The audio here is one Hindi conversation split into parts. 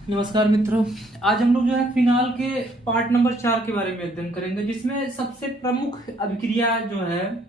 नमस्कार मित्रों। आज हम लोग जो है फिनाल के पार्ट नंबर 4 के बारे में अध्ययन करेंगे, जिसमें सबसे प्रमुख अभिक्रिया जो है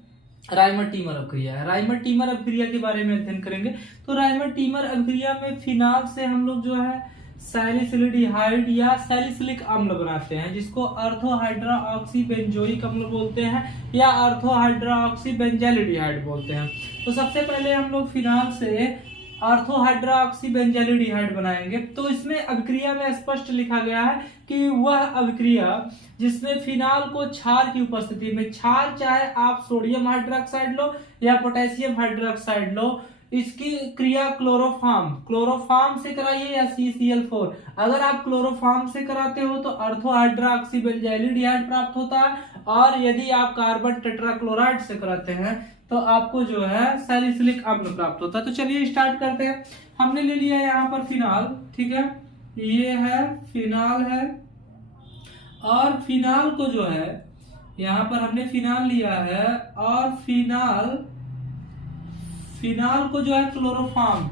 राइमर-टीमर अभिक्रिया है। राइमर-टीमर अभिक्रिया के बारे में अध्ययन करेंगे। तो राइमर-टीमर अभिक्रिया में फिनाल से हम लोग जो है सैलिसिलिडिहाइड या सैलिसिलिक अम्ल बनाते हैं, जिसको ऑर्थोहाइड्रोऑक्सी बेंजोइक अम्ल बोलते हैं या ऑर्थोहाइड्रोऑक्सी बेंजालिडिहाइड बोलते हैं। तो सबसे पहले हम लोग फिनाल से ऑर्थोहाइड्रोऑक्सी बेंजालिडिहाइड बनाएंगे। तो इसमें अभिक्रिया में स्पष्ट लिखा गया है कि वह अभिक्रिया जिसमें फिनाल को क्षार की उपस्थिति में, क्षार चाहे आप सोडियम हाइड्रोक्साइड लो या पोटेशियम हाइड्रोक्साइड लो, इसकी क्रिया क्लोरोफॉर्म से कराइए या CCl4। अगर आप क्लोरोफॉर्म से कराते हो तो ऑर्थोहाइड्रोऑक्सी बेंजालिडिहाइड प्राप्त होता है, और यदि आप कार्बन टेट्राक्लोराइड से कराते हैं तो आपको जो है सैलिसिलिक अम्ल प्राप्त होता है। तो चलिए स्टार्ट करते हैं। हमने ले लिया यहाँ पर फिनाल, ठीक है, ये है फिनाल है, और फिनाल को जो है यहाँ पर हमने फिनाल लिया है, और फिनाल को जो है क्लोरोफॉर्म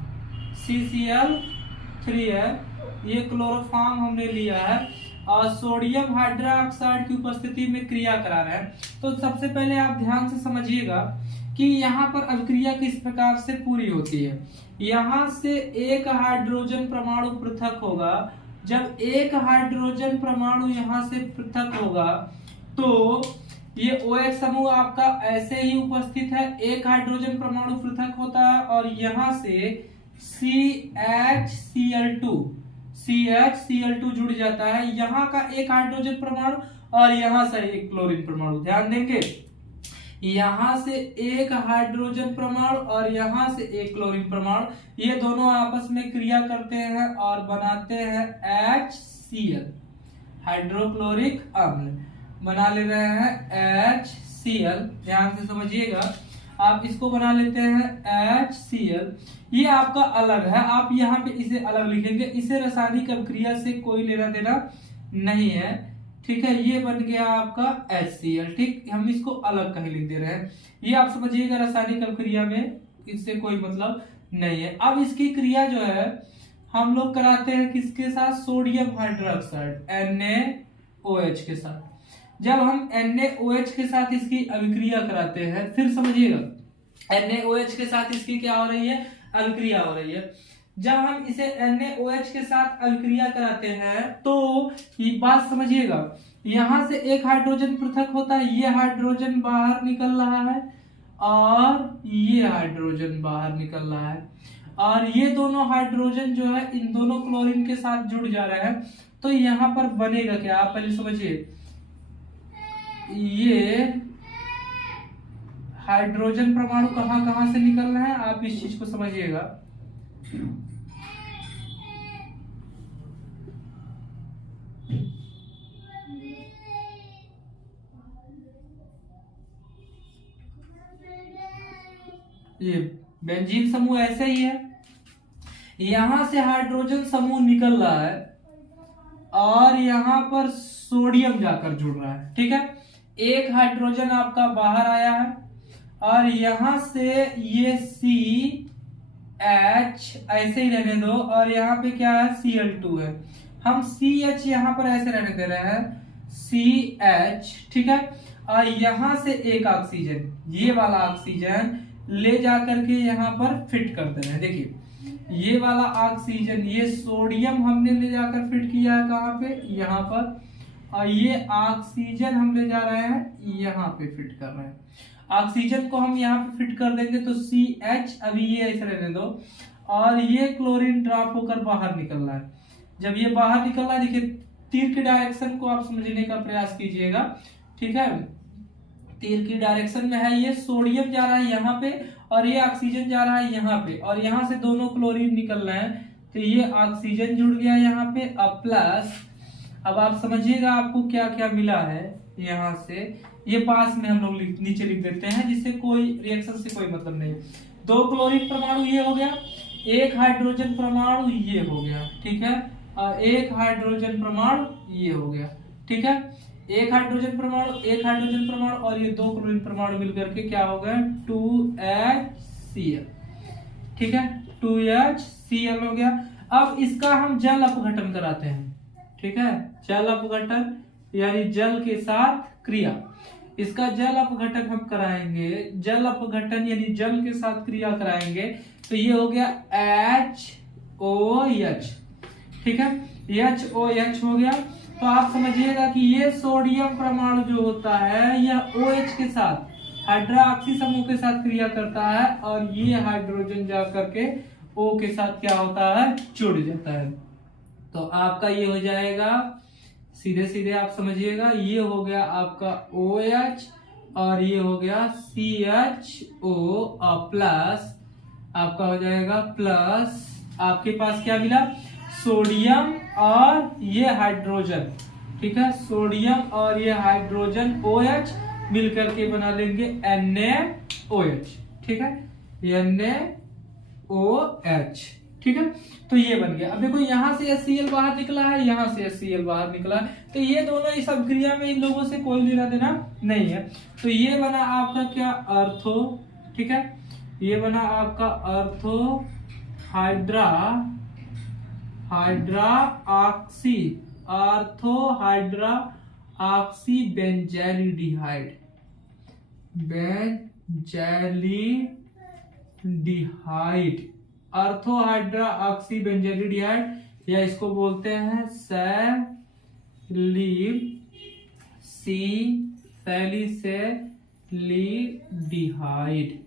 CCl3 है, ये क्लोरोफॉर्म हमने लिया है और सोडियम हाइड्रोक्साइड की उपस्थिति में क्रिया करा रहे हैं। तो सबसे पहले आप ध्यान से समझिएगा कि यहाँ पर अभिक्रिया किस प्रकार से पूरी होती है। यहाँ से एक हाइड्रोजन परमाणु पृथक होगा। जब एक हाइड्रोजन परमाणु यहाँ से पृथक होगा तो ये OH समूह आपका ऐसे ही उपस्थित है, एक हाइड्रोजन परमाणु पृथक होता है, और यहाँ से CHCl2 जुड़ जाता है। यहाँ का एक हाइड्रोजन परमाणु और यहाँ से एक क्लोरीन परमाणु, ध्यान देंगे, यहाँ से एक हाइड्रोजन परमाणु और यहाँ से एक क्लोरीन परमाणु, ये दोनों आपस में क्रिया करते हैं और बनाते हैं HCl, हाइड्रोक्लोरिक अम्ल बना ले रहे हैं HCl। ध्यान से समझिएगा, आप इसको बना लेते हैं HCl। ये आपका अलग है, आप यहाँ पे इसे अलग लिखेंगे, इसे रासायनिक अभिक्रिया से कोई लेना देना नहीं है, ठीक है। ये बन गया आपका HCl, ठीक, हम इसको अलग कहीं लिख दे रहे हैं। ये आप समझिएगा, रासायनिक अभिक्रिया में इससे कोई मतलब नहीं है। अब इसकी क्रिया जो है हम लोग कराते हैं किसके साथ? सोडियम हाइड्रोक्साइड NaOH के साथ। जब हम NaOH के साथ इसकी अभिक्रिया कराते हैं, फिर समझिएगा NaOH के साथ इसकी क्या हो रही है? अभिक्रिया हो रही है। जब हम इसे NaOH के साथ अभिक्रिया कराते हैं तो ये बात समझिएगा, यहां से एक हाइड्रोजन पृथक होता है, ये हाइड्रोजन बाहर निकल रहा है और ये हाइड्रोजन बाहर निकल रहा है, और ये दोनों हाइड्रोजन जो है इन दोनों क्लोरीन के साथ जुड़ जा रहे हैं। तो यहाँ पर बनेगा क्या, आप पहले समझिए, ये हाइड्रोजन परमाणु कहां कहां से निकल रहे हैं, आप इस चीज को समझिएगा। ये बेंजीन समूह ऐसे ही है, यहां से हाइड्रोजन समूह निकल रहा है और यहां पर सोडियम जाकर जुड़ रहा है, ठीक है। एक हाइड्रोजन आपका बाहर आया है और यहां से ये CH ऐसे ही रहने दो, और यहाँ पे क्या है? Cl2 है। हम CH यहाँ पर ऐसे रहने दे रहे हैं, CH, ठीक है। और यहाँ से एक ऑक्सीजन, ये वाला ऑक्सीजन ले जाकर के यहाँ पर फिट कर दे रहे हैं। देखिए, ये वाला ऑक्सीजन, ये सोडियम हमने ले जाकर फिट किया है कहाँ पे? यहाँ पर, और ये ऑक्सीजन हम ले जा रहे हैं यहाँ पे फिट कर रहे हैं। ऑक्सीजन को हम यहाँ पे फिट कर देंगे तो CH, अभी ये ऐसे रहने दो, और ये क्लोरीन ड्रॉप होकर बाहर निकल रहा है। जब ये बाहर निकल रहा है, देखिए तीर की डायरेक्शन को आप समझने का प्रयास कीजिएगा, ठीक है। तीर की डायरेक्शन में है, ये सोडियम जा रहा है यहाँ पे और ये ऑक्सीजन जा रहा है यहाँ पे, और यहाँ से दोनों क्लोरीन निकल रहे हैं, तो ये ऑक्सीजन जुड़ गया यहाँ पे, अब प्लस, अब आप समझिएगा आपको क्या क्या मिला है यहाँ से, ये पास में हम लोग नीचे लिख देते हैं, जिससे कोई रिएक्शन से कोई मतलब नहीं। दो क्लोरीन परमाणु ये हो गया, एक हाइड्रोजन परमाणु ये हो गया, ठीक है, और एक हाइड्रोजन परमाणु ये हो गया, ठीक है। एक हाइड्रोजन परमाणु और ये दो क्लोरीन परमाणु मिलकर के क्या हो गया? 2HCl, ठीक है। 2HCl हो गया। अब इसका हम जल अपघटन कराते हैं, ठीक है, जल अपघटन यानी जल के साथ क्रिया। इसका जल अपघटन हम कराएंगे, जल अपघटन यानी जल के साथ क्रिया कराएंगे, तो ये हो गया HOH, ठीक है, HOH हो गया। तो आप समझिएगा कि ये सोडियम परमाणु जो होता है यह OH के साथ हाइड्रोक्सी समूह के साथ क्रिया करता है और ये हाइड्रोजन जा करके O के साथ क्या होता है, जुड़ जाता है। तो आपका ये हो जाएगा, सीधे सीधे आप समझिएगा, ये हो गया आपका OH और ये हो गया CHO और प्लस आपका हो जाएगा प्लस आपके पास क्या मिला, सोडियम और ये हाइड्रोजन, ठीक है, सोडियम और ये हाइड्रोजन OH मिलकर के बना लेंगे NaOH, ठीक है, NaOH, ठीक है। तो ये बन गया। अब देखो यहाँ से HCl बाहर निकला है, यहाँ से HCl बाहर निकला है, तो ये दोनों इस अभिक्रिया में इन लोगों से कोई लेना देना नहीं है। तो ये बना आपका क्या, अर्थो, ठीक है, ये बना आपका अर्थो ऑक्सी बेंजैलिडिहाइड, अर्थोहाइड्रा ऑक्सी बेंजैलिडिहाइड, या इसको बोलते हैं सैलिसिलिडिहाइड,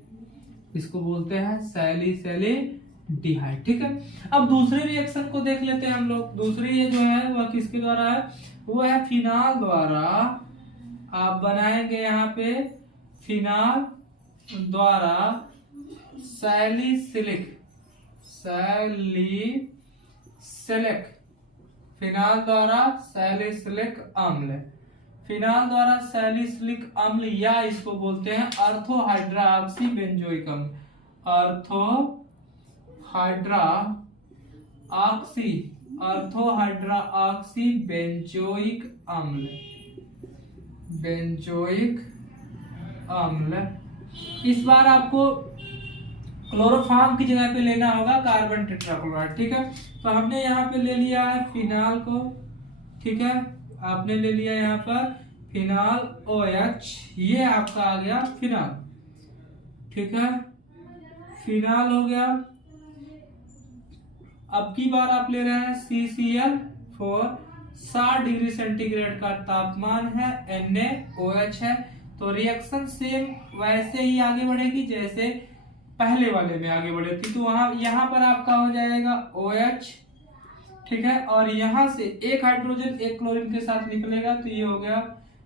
इसको बोलते हैं सैलिसिलिडिहाइड, ठीक है। अब दूसरे रिएक्शन को देख लेते हैं हम लोग। दूसरी ये जो है वह किसके द्वारा है, वो है फिनाल द्वारा। आप बनाएंगे यहाँ पे फिनाल द्वारा सैलिसिलिक, फिनाल द्वारा सैलिसिलिक अम्ल, फिनाल द्वारा सैलिसिलिक अम्ल, या इसको बोलते हैं अर्थोहाइड्रा ऑक्सी बेंजोइक अम्ल, अर्थोहाइड्रा ऑक्सी बेंजोइक अम्ल। इस बार आपको क्लोरोफॉर्म की जगह पे लेना होगा कार्बन टेट्राक्लोराइड, ठीक है। तो हमने यहाँ पे ले लिया है फिनाल को, ठीक है, आपने ले लिया यहाँ पर फिनाल OH, ये आपका आ गया फिनाल, ठीक है, फिनाल हो गया। अब की बार आप ले रहे हैं CCl4, 60 डिग्री सेंटीग्रेड का तापमान है, NaOH है। तो रिएक्शन सेम वैसे ही आगे बढ़ेगी जैसे पहले वाले में आगे बढ़ी थी। तो वहां यहाँ पर आपका हो जाएगा OH, ठीक है, और यहाँ से एक हाइड्रोजन एक क्लोरीन के साथ निकलेगा, तो ये हो गया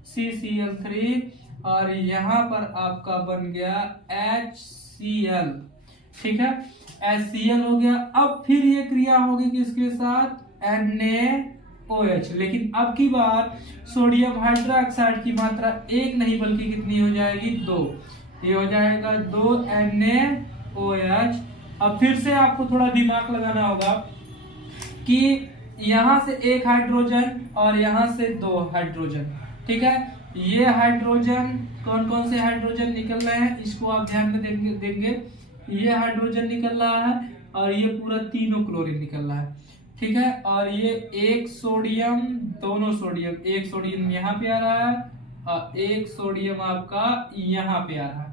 CCl3 और यहाँ पर आपका बन गया HCl, ठीक है, HCl हो गया। अब फिर ये क्रिया होगी किसके साथ, NaOH, लेकिन अब की बार सोडियम हाइड्रोक्साइड की मात्रा एक नहीं बल्कि कितनी हो जाएगी, 2, ये हो जाएगा 2 NaOH। अब फिर से आपको थोड़ा दिमाग लगाना होगा कि यहाँ से एक हाइड्रोजन और यहाँ से 2 हाइड्रोजन, ठीक है, ये हाइड्रोजन कौन कौन से हाइड्रोजन निकल रहे हैं इसको आप ध्यान में देंगे। ये हाइड्रोजन निकल रहा है और ये पूरा तीनों क्लोरीन निकल रहा है, ठीक है, और ये एक सोडियम, दोनों सोडियम, एक सोडियम यहाँ पे आ रहा है और एक सोडियम आपका यहाँ पे आ रहा है,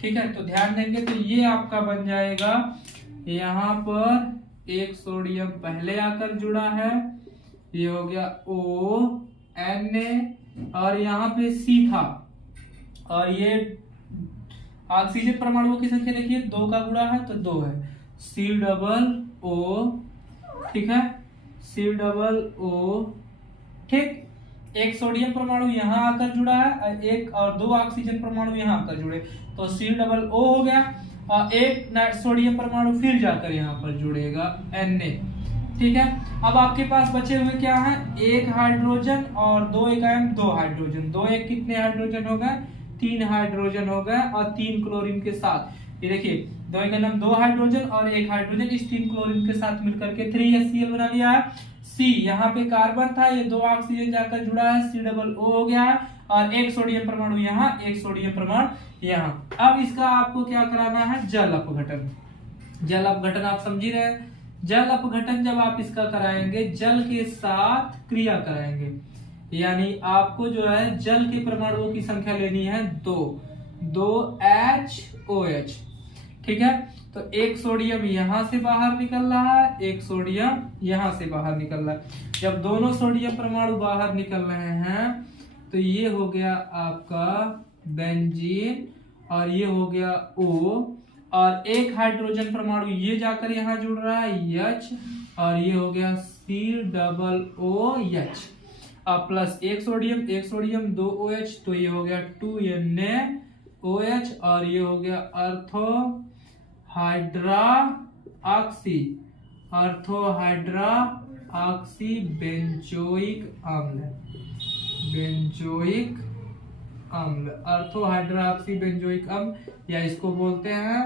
ठीक है। तो ध्यान देंगे तो ये आपका बन जाएगा, यहाँ पर एक सोडियम पहले आकर जुड़ा है, ये हो गया O Na और यहाँ पे C था, और ये ऑक्सीजन परमाणुओं की संख्या देखिए 2 का गुणा है तो 2 है, COO, ठीक है, COO, ठीक। एक सोडियम परमाणु यहाँ आकर जुड़ा है, एक और 2 ऑक्सीजन परमाणु यहाँ आकर जुड़े तो COO हो गया, और एक सोडियम परमाणु फिर जाकर यहाँ पर जुड़ेगा Na, ठीक है। अब आपके पास बचे हुए क्या है, एक हाइड्रोजन और 2 एकाएम 2 हाइड्रोजन, 2 एक कितने हाइड्रोजन हो गए, 3 हाइड्रोजन हो गए, और 3 क्लोरीन के साथ ये देखिए 2 का नाम 2 हाइड्रोजन और 1 हाइड्रोजन इस 3 क्लोरीन के साथ मिलकर के 3HCl बना लिया है। C यहाँ पे कार्बन था, ये 2 ऑक्सीजन जाकर जुड़ा है, COO हो गया है, और एक सोडियम परमाणु यहाँ, एक सोडियम परमाणु यहाँ। अब इसका आपको क्या कराना है, जल अपघटन। जल अपघटन आप समझ ही रहे हैं। जल अपघटन जब आप इसका कराएंगे, जल के साथ क्रिया कराएंगे, यानी आपको जो है जल के परमाणुओं की संख्या लेनी है 2 HOH, ठीक है। तो एक सोडियम यहां से बाहर निकल रहा है, एक सोडियम यहां से बाहर निकल रहा है। जब दोनों सोडियम परमाणु बाहर निकल रहे हैं तो ये हो गया आपका बेंजीन और ये हो गया O, और एक हाइड्रोजन परमाणु ये जाकर यहां जुड़ रहा है H, और ये हो गया COOH, अब प्लस एक सोडियम 2 OH, तो ये हो गया 2 NaOH, और ये हो गया अर्थो हाइड्रा ऑक्सी बेंजोइक अम्ल, अर्थो हाइड्रा ऑक्सी बेंजोइक अम्ल, या इसको बोलते हैं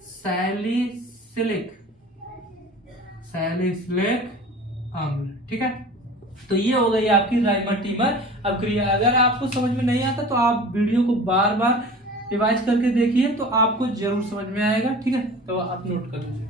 सैलिसिलिक अम्ल, ठीक है। तो ये हो गई आपकी राइमोटिमर अभिक्रिया। अगर आपको समझ में नहीं आता तो आप वीडियो को बार बार रिवाइज करके देखिए, तो आपको जरूर समझ में आएगा, ठीक है। तो आप नोट कर लीजिए।